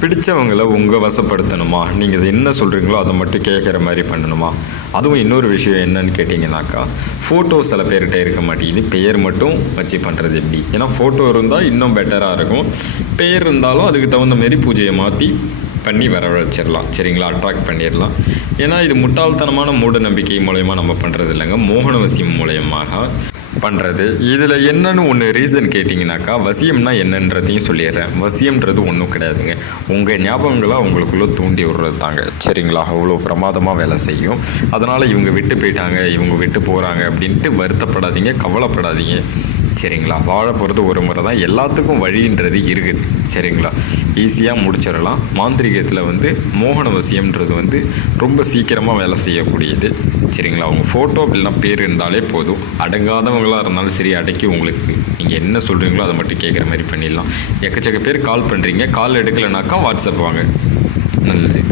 பிடிச்சவங்கள உங்கள் வசப்படுத்தணுமா? நீங்கள் என்ன சொல்கிறீங்களோ அதை மட்டும் கேட்குற மாதிரி பண்ணணுமா? அதுவும் இன்னொரு விஷயம் என்னன்னு கேட்டிங்கனாக்கா ஃபோட்டோ சில பேர்கிட்ட இருக்க மாட்டேங்குது. பெயர் மட்டும் வச்சு பண்ணுறது எப்படி? ஏன்னா ஃபோட்டோ இருந்தால் இன்னும் பெட்டராக இருக்கும். பெயர் இருந்தாலும் அதுக்கு தகுந்த மாரி பூஜையை மாற்றி பண்ணி வரவழைச்சிடலாம் சரிங்களா? அட்ராக்ட் பண்ணிடலாம். ஏன்னா இது முட்டாள்தனமான மூட நம்பிக்கை மூலயமா நம்ம பண்ணுறது இல்லைங்க. மோகன வசியம் மூலயமாக பண்ணுறது இதில் என்னன்னு ஒன்று ரீசன் கேட்டிங்கனாக்கா வசியம்னா என்னன்றதையும் சொல்லிடுறேன். வசியம்ன்றது ஒன்றும் கிடையாதுங்க. உங்கள் ஞாபகங்களை உங்களுக்குள்ளே தூண்டி விடுறது தாங்க. சரிங்களா? அவ்வளோ பிரமாதமாக வேலை செய்யும். அதனால் இவங்க விட்டு போயிட்டாங்க இவங்க விட்டு போகிறாங்க அப்படின்ட்டு வருத்தப்படாதீங்க கவலைப்படாதீங்க. சரிங்களா? வாழ போகிறது ஒரு முறை தான். எல்லாத்துக்கும் வழின்றது இருக்குது. சரிங்களா? ஈஸியாக முடிச்சிடலாம். மாந்திரிகத்தில் வந்து மோகன வசியம்ன்றது வந்து ரொம்ப சீக்கிரமாக வேலை செய்யக்கூடியது. சரிங்களா? அவங்க ஃபோட்டோ அப்படின்னா பேர் இருந்தாலே போதும். அடங்காதவங்களாக இருந்தாலும் சரி அடக்கி உங்களுக்கு நீங்கள் என்ன சொல்கிறீங்களோ அதை மட்டும் கேட்குற மாதிரி பண்ணிடலாம். எக்கச்சக்க பேர் கால் பண்ணுறீங்க கால் எடுக்கலைனாக்கா வாட்ஸ்அப் வாங்க. நல்லது